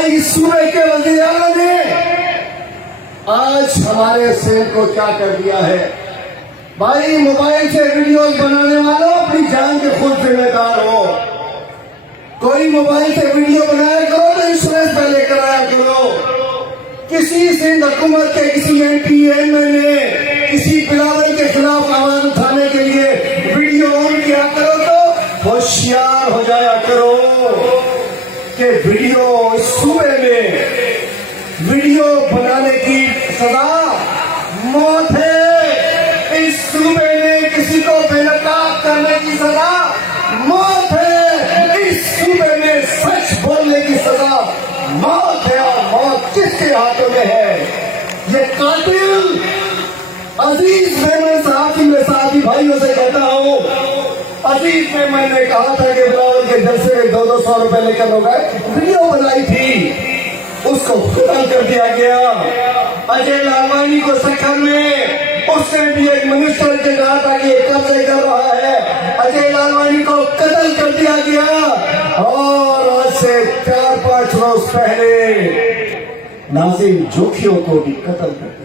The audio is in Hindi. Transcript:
भाई सूबे के वज़ीर आला ने आज हमारे सेल को क्या कर दिया है। भाई मोबाइल से वीडियोस बनाने वालों अपनी जान के खुद जिम्मेदार हो। कोई मोबाइल से वीडियो बनाया करो तो इंश्योरेंस पहले कराया करो। किसी सिंध हुकूमत के किसी MP MLA किसी बिलावल के खिलाफ आवाज उठाने के लिए वीडियो ऑन किया करो तो होशियार हो जाया करो कि वीडियो सूबे में वीडियो बनाने की सजा मौत है। इस सूबे में किसी को बेनकाब करने की सजा मौत है। इस सूबे में सच बोलने की सजा मौत है। और मौत किसके हाथों में है? ये कातिल अजीज मेमन साहब मैं साथी भाइयों से कहता हूँ, अजीज मेमन ने कहा था कि बिलावल के जलसे में 200-200 रुपए लेकर लोग वीडियो बनाई थी, उसको खत्म कर दिया गया। अजय लालवानी को सक्खर में उसने भी एक मिनिस्टर के कहा था कि कब्जे कर रहा है, अजय लालवानी को कत्ल कर दिया गया। और आज से 4-5 रोज पहले नाज़िम जोखियों को भी कत्ल कर दिया।